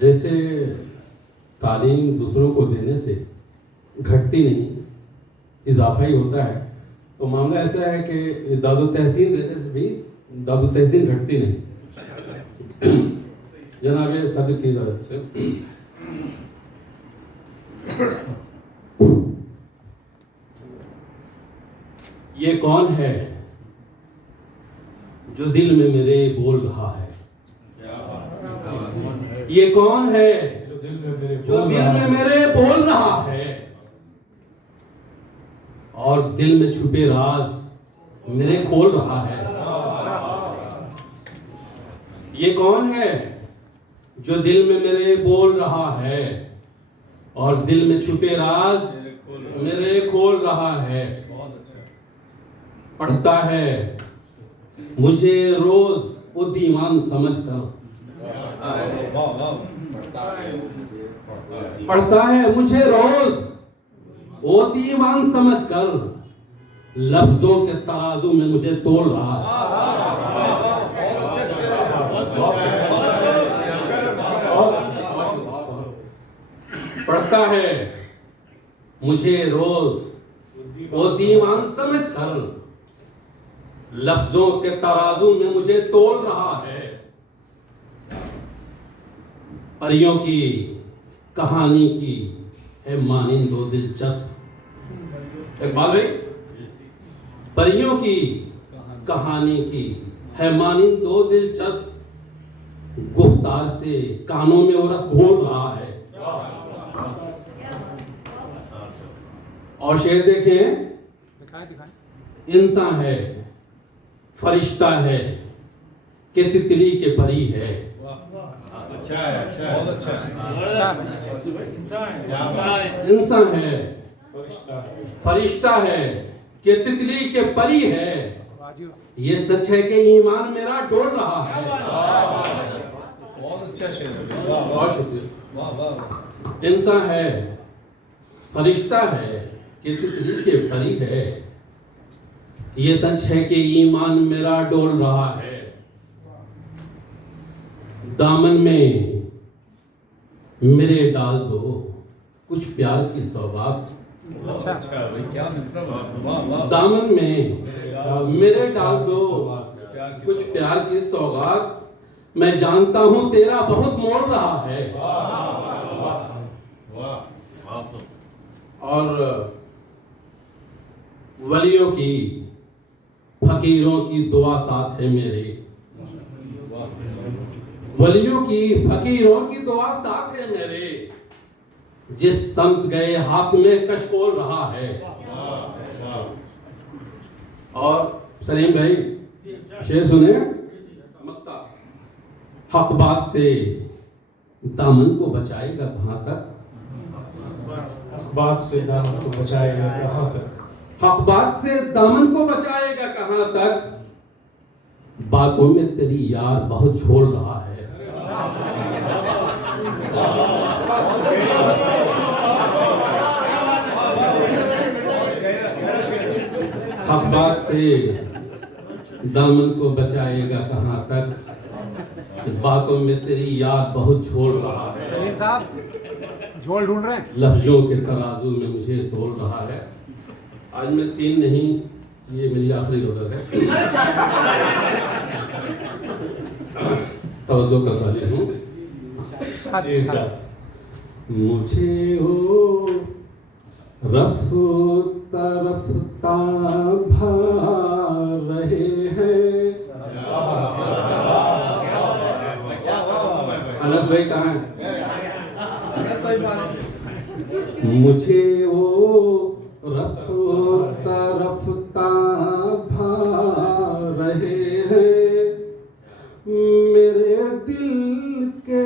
जैसे तालीम दूसरों को देने से घटती नहीं, इजाफा ही होता है, तो मामला ऐसा है कि दादो तहसीन देने से भी दादो तहसीन घटती नहीं। जनाब सदर की इजाजत से ये कौन है जो दिल में मेरे बोल रहा है? ये कौन है जो दिल में मेरे बोल रहा है और दिल में छुपे राज मेरे खोल रहा है? ये कौन है जो दिल में मेरे बोल रहा है और दिल में छुपे राज मेरे खोल रहा है? पढ़ता है मुझे रोज वो दीवान समझ कर, पढ़ता है मुझे रोज वो दीवान समझ कर, लफ्जों के तराजू में मुझे तोल रहा है। पढ़ता है मुझे रोज वो दीवान समझ कर, लफ्जों के तराजू में मुझे तोल रहा है। परियों की कहानी की है मानिंद दो दिलचस्प। इकबाल भाई, परियों की कहानी की है मानिंद दो दिलचस्प, गुफ्तार से कानों में वो रस घोल रहा है। और शेर देखें, इंसान है फरिश्ता है कि तितली के परी है। अच्छा है, बहुत अच्छा है। इंसान है फरिश्ता है कि तितली के परी है, ये सच है कि ईमान मेरा डोल रहा है। बहुत अच्छा शेर है, बहुत शुक्रिया। वाह वाह। इंसान है फरिश्ता है कि तितली के परी है, ये सच है कि ईमान मेरा डोल रहा है। दामन में मेरे डाल दो कुछ प्यार की सौगात। अच्छा भाई, क्या मतलब, वाह वाह। दामन में मेरे डाल दो कुछ प्यार की सौगात, मैं जानता हूं तेरा बहुत मोल रहा है। और वलियों की फकीरों की दुआ साथ है मेरे, वलियों की फकीरों की दुआ साथ है मेरे, जिस संत गए हाथ में कशकोल रहा है। और सलीम भाई शेर सुने, हक बात से दामन को बचाएगा कहां तक? हक बात से दामन को बचाएगा कहां तक? हक बात से दामन को बचाएगा कहां तक, बातों में तेरी यार बहुत झोल रहा है। हक बात से दामन को बचाएगा कहां तक, बातों में तेरी याद बहुत झोल रहा है। सलीम साहब झोल ढूंढ रहे हैं, लफ्जों के तराजू में मुझे तोल रहा है। आज मैं 3 नहीं, ये मेरी आखिरी गजल है। तवज्जो करवा रही हूँ। मुझे ओ रफ्ता रफ्ता भा रहे हैं। अनस भाई कहाँ है? मुझे वो रफ्ता रफ्ता भा रहे हैं, मेरे दिल के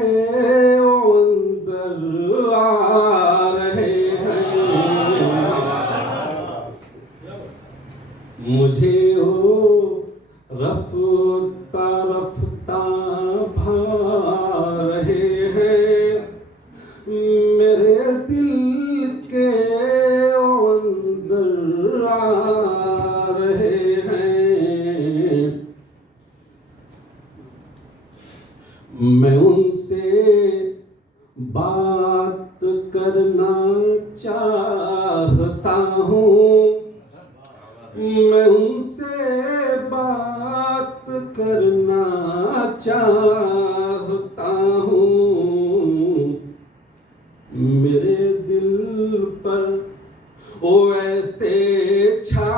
अंदर आ रहे हैं। मुझे वो रफ्ता रफ्ता भा रहे हैं, मेरे दिल के अंदर आ रहे हैं। मैं उनसे बात करना चाहता हूँ, मैं उनसे बात करना चाहता हूँ। मेरे दिल पर वो ऐसे छा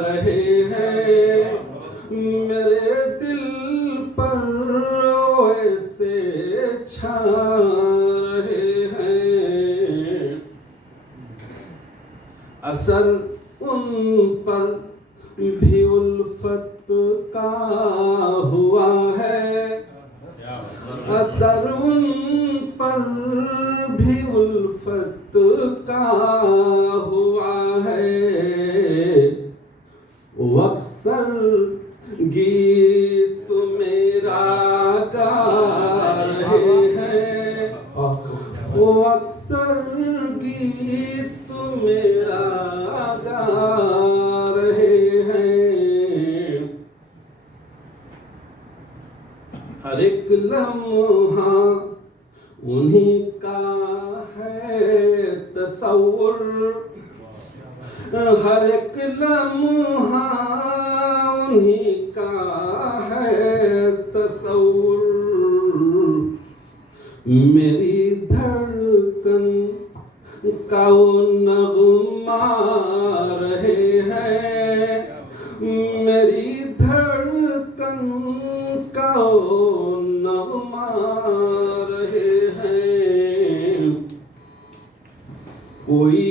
रहे हैं, मेरे दिल पर वो ऐसे छा रहे हैं। असर उन पर भी उल्फत का हुआ है, असर उन पर भी उल्फत का हुआ है। वो अक्सर गीत मेरा गा रहे हैं, वो अक्सर गीत मेरा गा रहे हैं। हर एक लम्हा उन्हीं का है तसव्वुर, हर एक लम्हा उन्हीं का है तसव्वुर। मेरी धड़कन का वो नग़मा रहे हैं, मेरी धड़कन का वो नग़मा रहे हैं। कोई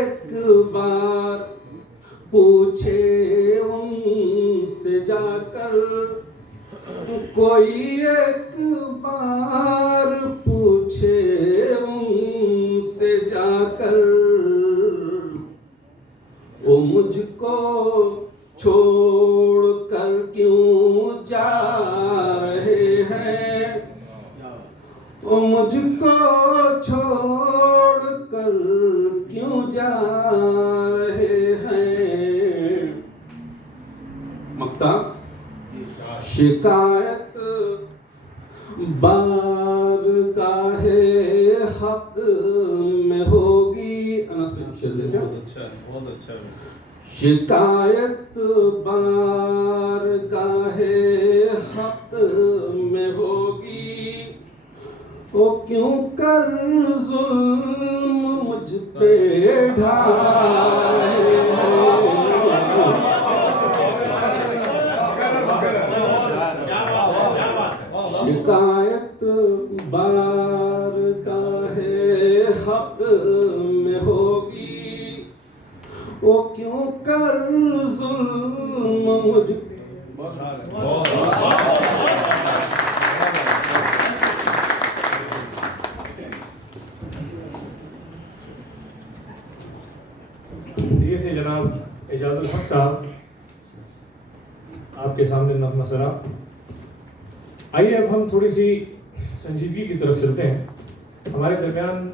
एक बार पूछे उनसे जाकर, कोई एक बार पूछे उनसे जाकर, वो मुझको छोड़ कर क्यों जा रहे हैं, वो मुझको छोड़ कर क्यों जा रहे हैं। मक्ता शिकायत बारगाहे हक में होगी। बहुत अच्छा। शिकायत बारगाहे हक में होगी, वो क्यों कर जुल्म मुझ पे ढा रहे हैं। शिकायत बारगाहे हक में होगी, वो क्यों कर जुल्म मुझ। ये थे जनाब एजाजुल हक साहब, आपके सामने नग़मा सरा। आइए अब हम थोड़ी सी संजीदगी की तरफ चलते हैं। हमारे दरमियान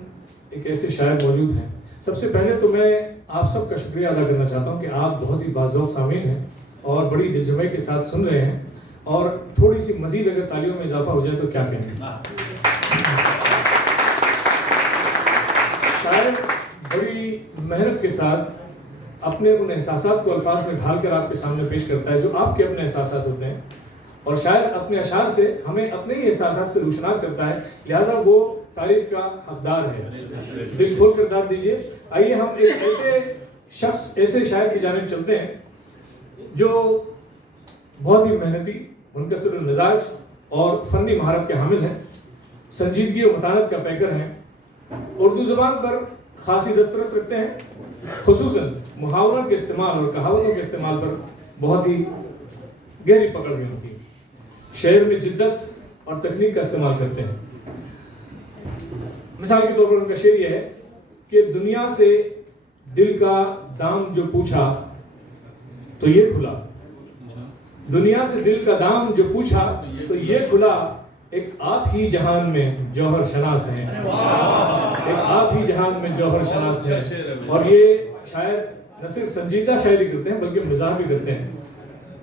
एक ऐसे शायर मौजूद हैं। सबसे पहले तो मैं आप सबका शुक्रिया अदा करना चाहता हूं कि आप बहुत ही बाज़ौक़ सामीन हैं और बड़ी दिलजमई के साथ सुन रहे हैं, और थोड़ी सी मज़ीद अगर तालियों में इजाफा हो जाए तो क्या कहेंगे। शायर बड़ी मेहनत के साथ अपने उन एहसासात को अल्फाज में ढालकर आपके सामने पेश करता है जो आपके अपने एहसासात होते हैं, और शायर अपने अशार से हमें अपने ही एहसासात से रोशनास करता है, लिहाजा वो तारीफ का हकदार है। दिल खोल कर दाद दीजिए। आइए हम एक ऐसे शख्स, ऐसे शायर की जानिब चलते हैं जो बहुत ही मेहनती, मुनकसिर मिजाज और फनी महारत के हामिल हैं, संजीदगी और मतानत का पैकर हैं, उर्दू ज़ुबान पर खासी दस्तरस रखते हैं, खुसूसन मुहावरों के इस्तेमाल और कहावतों के इस्तेमाल पर बहुत ही गहरी पकड़ है उनकी। शेर में जिद्दत और तकनीक का इस्तेमाल करते हैं। मिसाल के तौर पर उनका शेर यह है कि दुनिया से दिल का दाम जो पूछा तो ये खुला, दुनिया से दिल का दाम जो पूछा तो ये खुला, एक आप ही जहान में जौहर शनास हैं, एक आप ही जहान में जौहर शनास हैं। और ये शायर न सिर्फ संजीदा शायरी करते हैं बल्कि मिजाह भी करते हैं,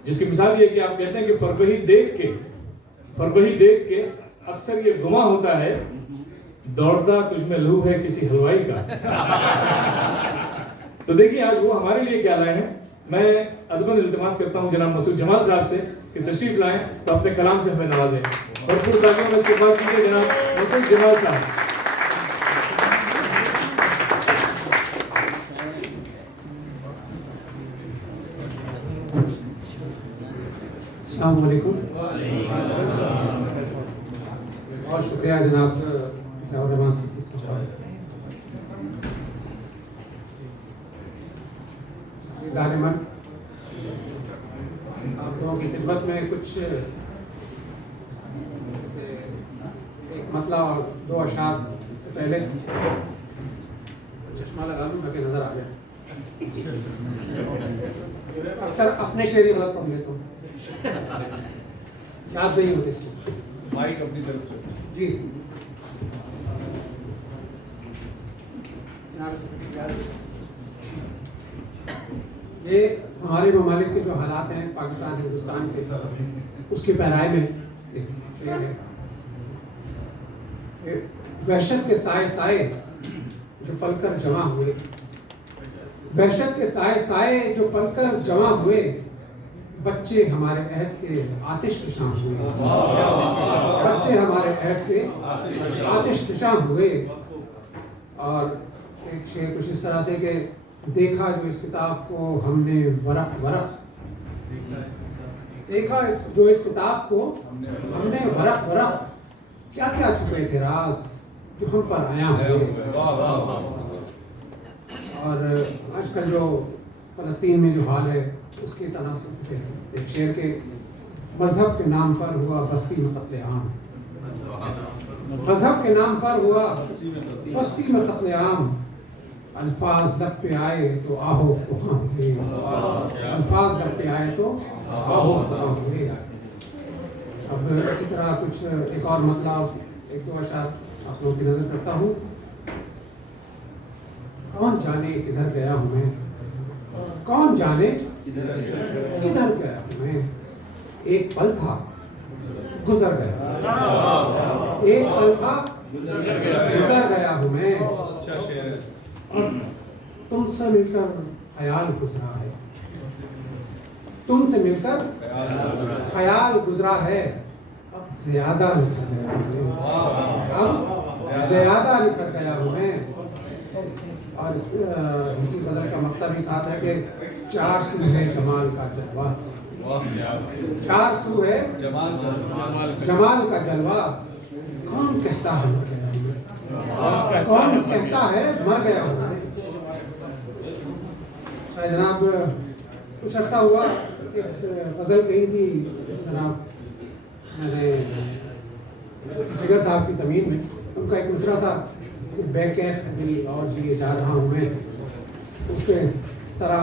जिसकी मिसाल ये कि आप कहते हैं कि फरबही देख के अक्सर ये गुमा होता है दौड़ता तुझ में लहू है किसी हलवाई का। तो देखिए आज वो हमारे लिए क्या लाए हैं। मैं अदबन इल्तिमास करता हूँ जनाब मसूद जमाल साहब से कि तशरीफ लाएं तो अपने कलाम से हमें नवाजें। भरपूर तालियों में इस्तेमाल कीजिए जनाब मसूद जमाल साहब। अस्सलाम वालेकुम और शुक्रिया जनाब रहमान दानिमन आप लोगों की खिदमत में कुछ एक मतला और दो अशार से पहले चश्मा लगा लूँ ताकि नजर आ जाए। अक्सर अपने शेर ही गलत पढ़ लेता हूँ, याद नहीं होते इसको। माइक अपनी तरफ से जी ये हमारे ममालिक के जो हालात हैं पाकिस्तान हिंदुस्तान के, उसकी पैराए में एक शेर है। वहशत के साए साए जो पलकर जमा हुए, वहशत के साए साए जो पलकर जमा हुए, बच्चे हमारे अहद के आतिश फिशां हुए, बच्चे हमारे अहद के आतिश फिशां हुए। और एक शेर कुछ इस तरह से कि देखा जो इस किताब को हमने वरक वरक, देखा जो इस किताब को हमने वरक वरक, क्या क्या छुपे थे राज जो हम पर आया हुए। और आजकल जो फलस्तीन में जो हाल है उसकी तनासब से एक शेर के मजहब के नाम पर हुआ बस्ती में कत्लेआम, मजहब के नाम पर हुआ बस्ती में कत्लेआम। अल्फाज लब पे आए तो आहो फुहा हुए, अल्फाज लब पे आए तो आहो फुहा हुए। अब इसी तरह कुछ एक और मतलब एक दो अशार आप लोगों की नजर करता हूँ। कौन जाने किधर गया हूँ मैं, कौन जाने किधर गया हूँ मैं। एक पल था गुजर गया, एक पल था गुजर गया हूँ मैं। अच्छा शेर है। और तुमसे मिलकर ख्याल गुजरा है, तुमसे मिलकर ख्याल गुजरा है। अब ज्यादा निकल गया हूँ मैं, अब ज्यादा निकल गया हूँ मैं। और इसी गजल का मकता भी साथ है कि चार सू है जमाल का जलवा, चार सू है जमाल का जलवा। कौन कहता है मर गया हूँ मैं, कौन कहता है मर गया हूँ मैं। जनाब कुछ अर्सा हुआ गजल कही थी जनाब मैंने जिगर साहब की ज़मीन में, उनका एक मिसरा था कि बेकैफ दिल और जिए जा रहा हूँ मैं। उसके तरह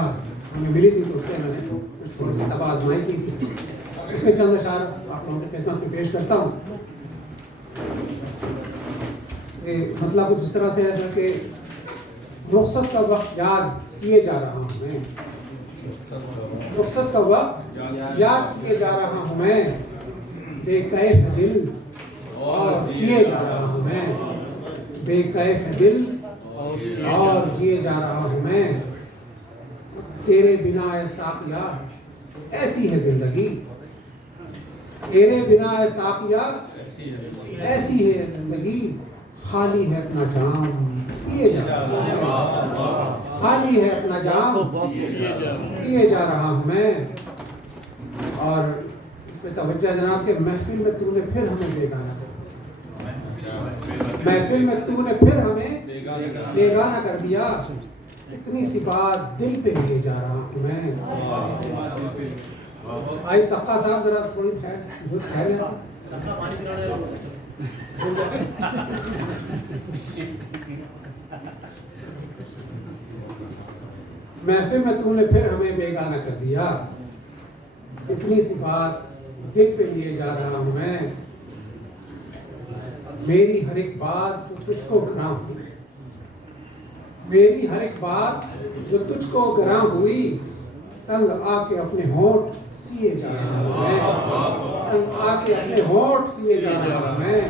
हमें मिली थी तो उसके मैंने थोड़ी सी तबाह आजमाई की थी। उसके चंद अशार आप लोगों की खिदमत में पेश करता हूँ। मतलब कुछ इस तरह से है कि रुखसत का वक्त याद किए जा रहा हूँ मैं, रुखसत का वक्त याद किए जा रहा हूँ मैं। बेकैफ दिल और जिए जा रहा हूँ मैं, बेकैफ दिल और जिए जा रहा हूँ मैं। तेरे बिना ए साकिया ऐसी है जिंदगी, तेरे बिना ए साकिया ऐसी है जिंदगी। खाली है अपना जाम पिए जा रहा हूँ, खाली है अपना जाम पिए जा रहा हूँ मैं। और इसमें तवज्जो जनाब के महफिल में तूने फिर हमें बेगाना कर, महफिल में तूने फिर हमें बेगाना कर दिया। इतनी सी बात दिल पे लिए जा रहा हूँ मैं। भाई सक्का साहब जरा थोड़ी ठहर लेना। महफिल में तूने फिर हमें बेगाना कर दिया। इतनी सी बात दिल पे लिए जा रहा हूँ मैं। मेरी हर एक बात जो तुझको गरां हुई, मेरी हर एक बात जो तुझको गरां हुई, तंग आके अपने होंठ सिए जा रहा हूँ मैं, तंग आके अपने होंठ सिए जा रहा हूँ मैं।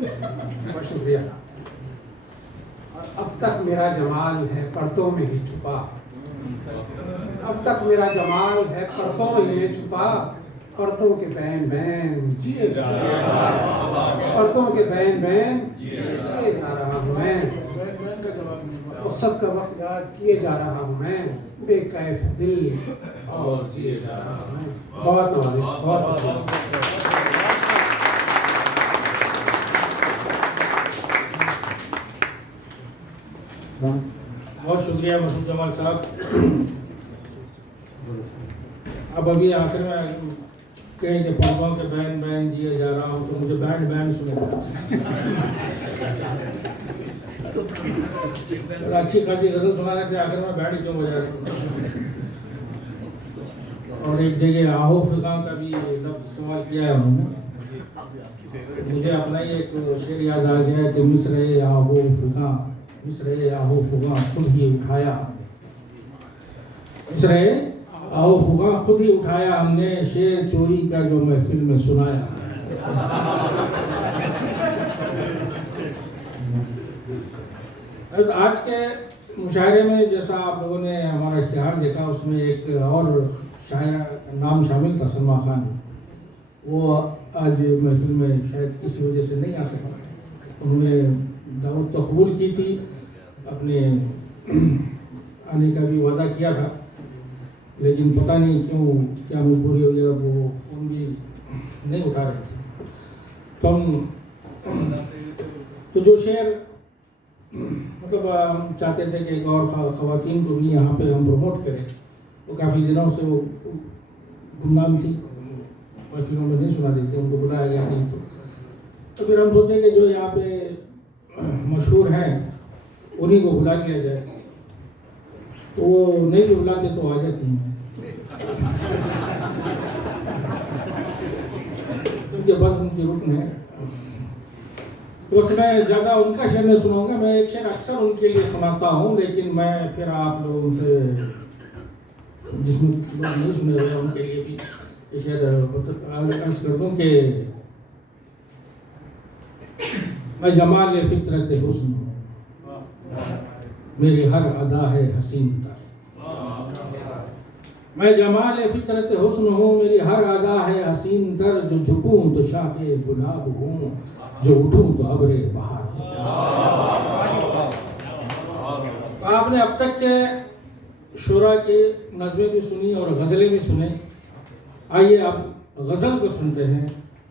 बहुत शुक्रिया। अब तक मेरा जमाल है पर्दों में ही छुपा, अब तक मेरा जमाल है पर्दों ही में छुपा, पर्दों के बैन बैन जिए जा रहा हूं, पर्दों के बैन बैन जिए जा रहा हूँ मैं, फुर्सत का वक्त याद किए जा रहा हूँ मैं, बेकैफ दिल और जिए जा रहा हूँ मैं। बहुत नवाजिश, बहुत शुक्रिया। बहुत शुक्रिया मसूद जमाल साहब। अब अभी आखिर में कहें कि पर्दों के बैन बैन जिए जा रहा हूँ, तो मुझे बैंड बैंड सुनेगा। अच्छी खासी गजल सुना रहे थे, आखिर में बैंड क्यों बजा रहे? और एक जगह आहो फिजा का भी लफ्ज इस्तेमाल किया है उन्होंने। मुझे अपना ही एक शेर याद आ गया कि मिस्र आहो फिजा, मिस्र आहो फुगा खुद ही उठाया, मिस्र आहो फुगा खुद ही उठाया हमने, शेर चोरी का जो महफिल में सुनाया। तो आज के मुशायरे में जैसा आप लोगों ने हमारा इश्तिहार देखा, उसमें एक और शायर का नाम शामिल था, सलमा खान। वो आज महफिल में शायद किसी वजह से नहीं आ सका। उन्होंने दावत तो कबूल की थी, अपने आने का भी वादा किया था, लेकिन पता नहीं क्यों क्या मजबूरी हो गई, वो फोन भी नहीं उठा रहे थे। तो जो शेर मतलब हम चाहते थे कि एक और ख़वातीन को भी यहाँ पे हम प्रमोट करें, वो काफ़ी दिनों से वो गुमनाम थी, महफिलों में नहीं सुना देते, उनको बुलाया गया नहीं। तो फिर हम सोचे कि जो यहाँ पे मशहूर हैं उन्हीं को बुला लिया जाए। तो वो नहीं भी बुलाते तो आ जाती हैं, क्योंकि बस उनकी रुकन है। तो बस मैं ज़्यादा उनका शेर नहीं सुनाऊंगा, मैं एक शेर अक्सर उनके लिए सुनाता हूँ, लेकिन मैं फिर आप लोगों से जिसमें लोग नहीं सुने हुए उनके लिए भी ये शेर अर्ज कर दूँ कि मैं जमाल फितरत हुस्न हूँ, मेरी हर अदा है हसीन तर। मैं जमाल फितरत हुस्न हूँ, मेरी हर अदा है हसीन तर, जो झुकूं तो शाखे गुलाब हूँ, जो उठूं तो अबरे बहार। आपने अब तक के शुरा की नज़में भी सुनी और गज़लें भी सुने। आइए अब गज़ल को सुनते हैं।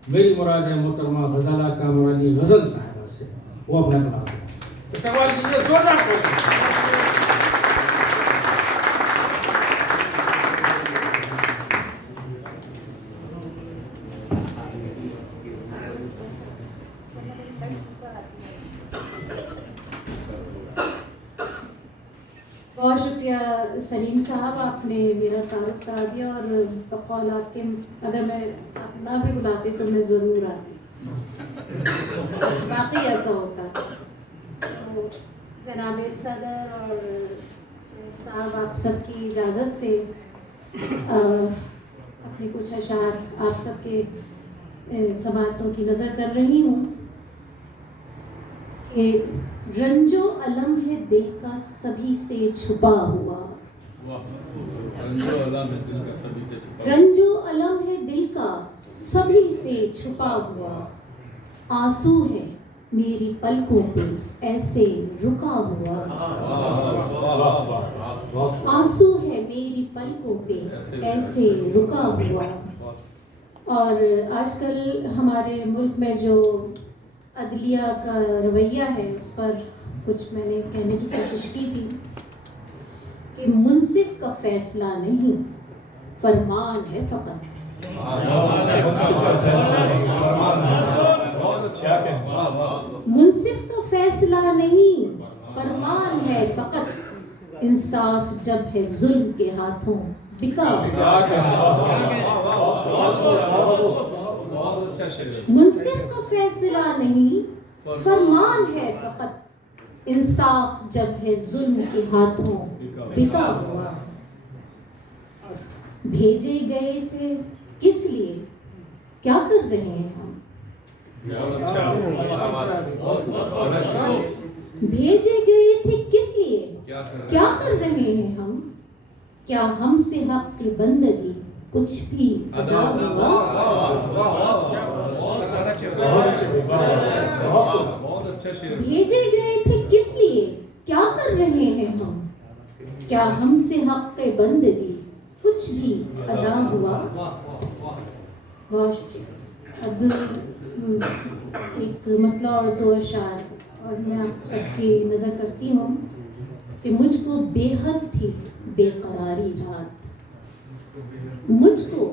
मेरी मुराद है मोहतरमा गज़ाला कामरानी गज़ल साहिबा से, वो अपना कलाम सवाल कीजिए, जोरदार तालियां। बहुत शुक्रिया सलीम साहब, आपने मेरा तारुफ करा दिया। और बकौल आपके, अगर मैं आप ना भी बुलाते तो मैं ज़रूर आती, वाकई ऐसा होता। तो जनाब सदर और सुहेल साहब, आप सबकी इजाज़त से अपने कुछ अशार आप सबके समातों की नज़र कर रही हूँ कि रंजो अलम है दिल का सभी से छुपा हुआ, रंजो अलम है दिल का सभी से छुपा, रंजो अलम है दिल का सभी से छुपा हुआ, आंसू है मेरी पलकों पे ऐसे रुका हुआ, आंसू है मेरी पलकों पे ऐसे रुका हुआ। और आजकल हमारे मुल्क में जो अदलिया का रवैया है, उस पर कुछ मैंने कहने की कोशिश की थी कि मुंसिफ का फैसला नहीं, फरमान है फकत। मुंसिफ का फैसला नहीं, फरमान है फकत, इंसाफ जब है जुल्म के हाथों बिका। मुंसिफ का फैसला नहीं, फरमान है फकत, इंसाफ जब है जुल्म के हाथों बिका हुआ। भेजे गए थे किस लिए, क्या कर रहे हैं हम, भेजे गए थे किस लिए, क्या कर रहे हैं हम, क्या हमसे हक की बंदगी कुछ भी अदा हुआ। बहुत अच्छा शेर। भेजे गए थे किस लिए, क्या कर रहे हैं हम, क्या हमसे हक की बंदगी कुछ भी अदा हुआ। अब एक मतला और दो अशार और मैं आप सबकी नज़र करती हूँ कि मुझको बेहद थी बेकरारी रात, मुझको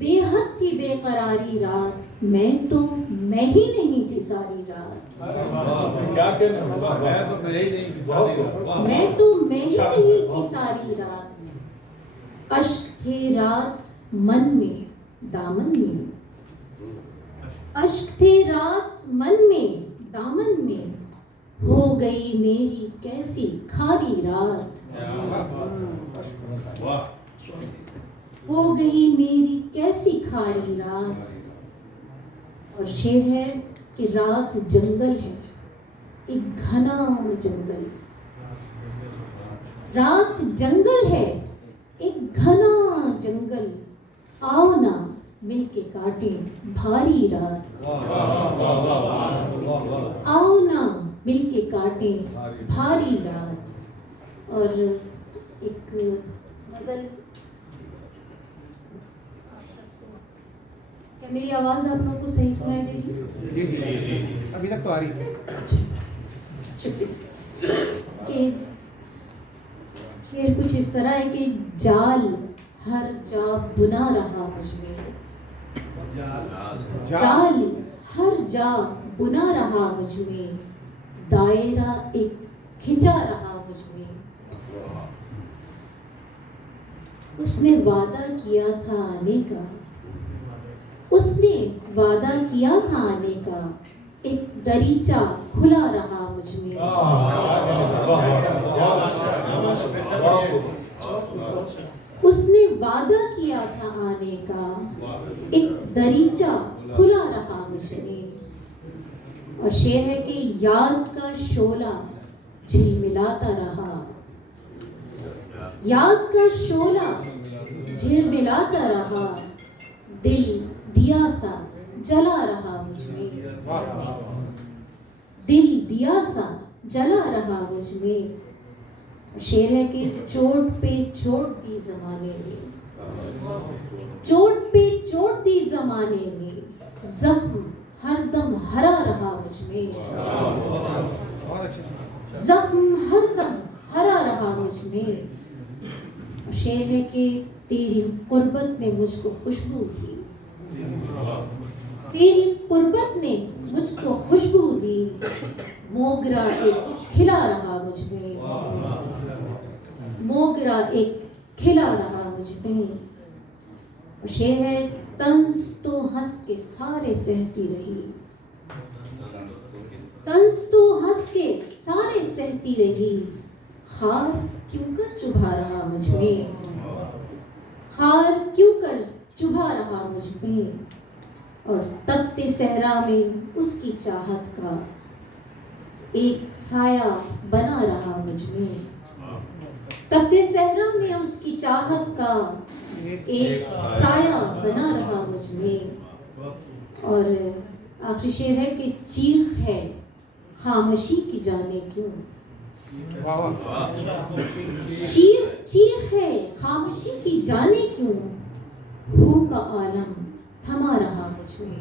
बेहद थी बेकरारी रात, मैं ही नहीं थी सारी रात। क्या कहना है? मैं तो मैं ही नहीं वाह। मैं ही नहीं थी सारी रात, अश्क थे रात मन में दामन में, अश्क थे रात मन में दामन में, हो गई मेरी कैसी खारी रात, हो गई मेरी कैसी खारी रात। और शेर है कि रात जंगल है, एक घना जंगल, रात जंगल है एक घना जंगल, आओ ना मिलके काटे भारी रात, आओ ना मिलके काटे भारी रात। और एक गजल, क्या मेरी आवाज आप लोगों को सही सुनाई दे रही है? अभी तक तो आ रही है। शुक्रिया। कि शेर कुछ इस तरह है कि जाल हर जा बुना रहा मुझमें, जाल हर जा बुना रहा मुझमें, दायरा एक खिंचा रहा मुझमें। उसने वादा किया था आने का, उसने वादा किया था आने का, एक दरीचा खुला रहा मुझमें। उसने वादा किया था आने का, एक दरीचा खुला रहा मुझमें। और शेर है कि याद का शोला झिलमिलाता रहा, याद का शोला झिलमिलाता रहा, दिल दिया सा जला रहा मुझमें, दिल दिया सा जला रहा मुझमें। शेर है कि चोट पे चोट दी जमाने ने, चोट पे चोट दी जमाने ने, जख्म हरदम हरा रहा मुझमें, जख्म हरदम हरा रहा मुझमें। शेर है कि तेरी कुर्बत ने मुझको खुशबू दी, तेरी कुर्बत ने मुझको खुशबू दी, मोगरा एक खिला रहा मुझमें, मोगरा एक खिला रहा मुझमें। शेर है तंज तो हंस के सारे सहती रही, तंज तो हंस के सारे सहती रही, खार क्यों कर चुभा रहा मुझमें, खार क्यों कर चुभा रहा मुझमें। और तपते सहरा में उसकी चाहत का एक साया बना रहा मुझमें, तपते सहरा में उसकी चाहत का एक साया बना रहा मुझमें। और आखिरी शेर है कि चीख है खामोशी की जाने क्यों, चीख है खामोशी की जाने क्यों, भू का आलम थमा रहा मुझमें,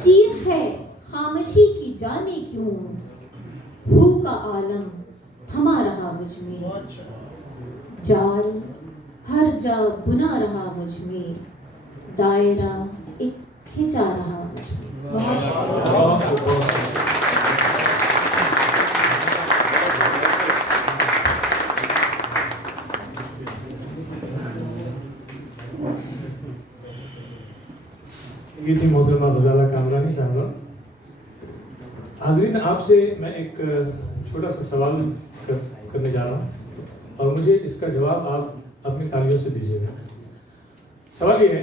चीख है खामोशी की जाने क्यों, भू का आलम थमा रहा मुझमें, जाल हर जा बुना रहा मुझमें, दायरा एक खिंचा रहा मुझमें। ये थी मोहतरमा गजाला कामरानी साहबा। हाज़रीन, आपसे मैं एक छोटा सा सवाल करने जा रहा हूँ और मुझे इसका जवाब आप अपनी तालियों से दीजिएगा। सवाल ये है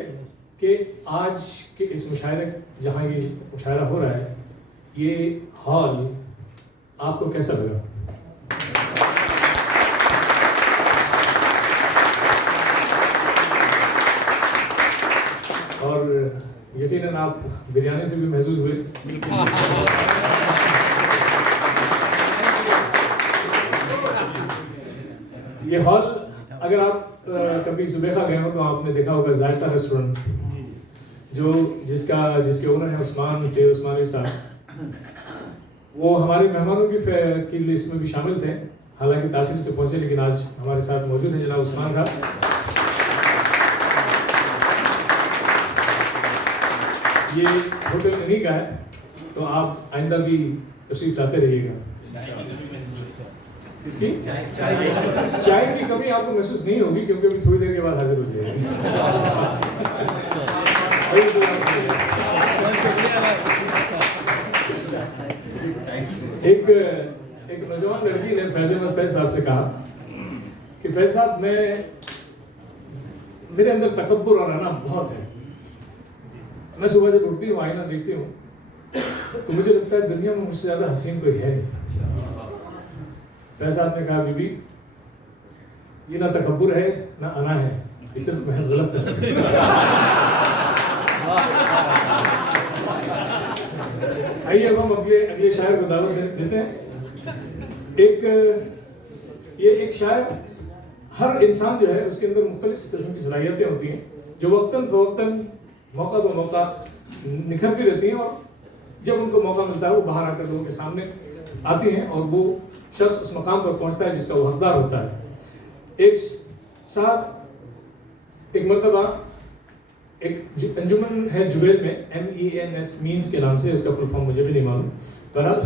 कि आज के इस मुशायरे जहाँ ये मुशायरा हो रहा है, ये हॉल आपको कैसा लगा? और यकीनन आप बिरयानी से भी महसूस हुए। ये हॉल अगर आप कभी जुलेखा गए हो तो आपने देखा होगा जायका रेस्टोरेंट, जिसके ओनर है उस्मानी साहब। वो हमारे मेहमानों की लिस्ट में भी शामिल थे, हालांकि ताखिर से पहुंचे, लेकिन आज हमारे साथ मौजूद हैं जनाब उस्मान साहब। ये होटल इन्हीं का है, तो आप आइंदा भी तशरीफ लाते रहिएगा। इसकी चाय की कमी आपको महसूस नहीं होगी, क्योंकि अभी थोड़ी देर के बाद हाजिर हो जाएगी। एक नौजवान लड़की ने फैज साहब से कहा कि फैज साहब, मेरे अंदर तकब्बुर और अना बहुत है। मैं सुबह जब उठती हूँ, आईना देखती हूँ, तो मुझे लगता है दुनिया में मुझसे ज्यादा हसीन कोई है नहीं। फैज साहब ने कहा, बीबी, ये ना तकब्बुर है ना अना है, ये सिर्फ महज गलत है। आइए अब हम अगले शायर को दावत देते हैं। एक शायर, हर इंसान जो है उसके अंदर मुख्तलिफ किस्म की सलाहियतें होती हैं, जो वक्तन फवक्तन मौका ब मौका निखरती रहती हैं, और जब उनको मौका मिलता है वो बाहर आकर लोगों के सामने आती हैं, और वो शख्स उस मकाम पर पहुंचता है जिसका वो हकदार होता है। एक मरतबा एक अंजुमन है जुबैल में, MEANS मीन्स के नाम से, उसका फुल फॉर्म मुझे भी नहीं मालूम, बहरहाल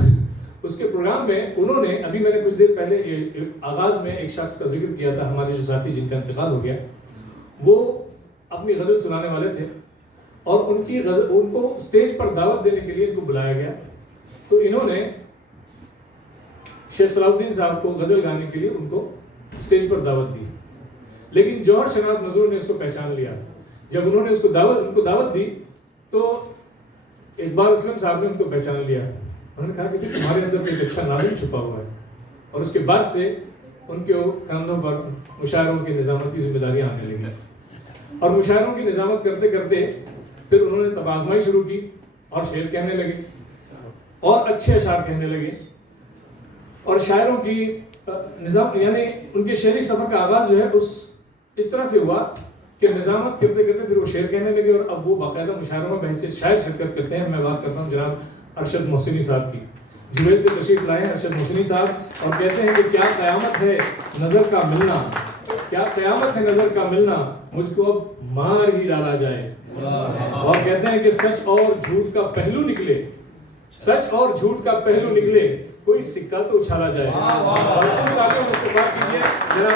उसके प्रोग्राम में उन्होंने, अभी मैंने कुछ देर पहले आगाज में एक शख्स का जिक्र किया था, हमारे जो साथी जिनका इंतकाल हो गया, वो अपनी गजल सुनाने वाले थे, और उनको स्टेज पर दावत देने के लिए इनको बुलाया गया। तो इन्होंने शेख सलाउद्दीन साहब को गजल गाने के लिए उनको स्टेज पर दावत दी, लेकिन जौहर शनास नजरुल ने उसको पहचान लिया। जब उन्होंने उनको दावत दी, तो इकबाल असलम साहब ने उनको पहचान लिया। उन्होंने कहा कि तुम्हारे अंदर एक अच्छा नाज़िम छुपा हुआ है, और उसके बाद से उनके कंधों पर मुशायरों की निज़ामत की जिम्मेदारियां आने लगी, और मुशायरों की निज़ामत करते करते फिर उन्होंने तब आजमाई शुरू की, और शेर कहने लगे, और अच्छे अशार कहने लगे, और शायरों की निज़ाम, यानी उनके शेरी सफ़र का आगाज़ जो है इस तरह से हुआ कि निज़ामत करते करते फिर वो शेर कहने लगे, और अब वो बाकायदा मुशायरों में बहैसियत शायर शिरकत करते हैं। मैं बात करता हूँ जनाब अरशद मोहसिनी साहब की, जुबैल से तशरीफ लाए हैं अरशद मोहसिनी साहब, और कहते हैं कि क्या क़यामत है नज़र का मिलना, क्या क़यामत है नज़र का मिलना, मुझको अब मार ही डाला जाए। और कहते हैं कि सच और झूठ का पहलू निकले, सच और झूठ का पहलू निकले, कोई सिक्का तो उछाला जाए। और तुम ताकि मुस्तफा कीजिए जरा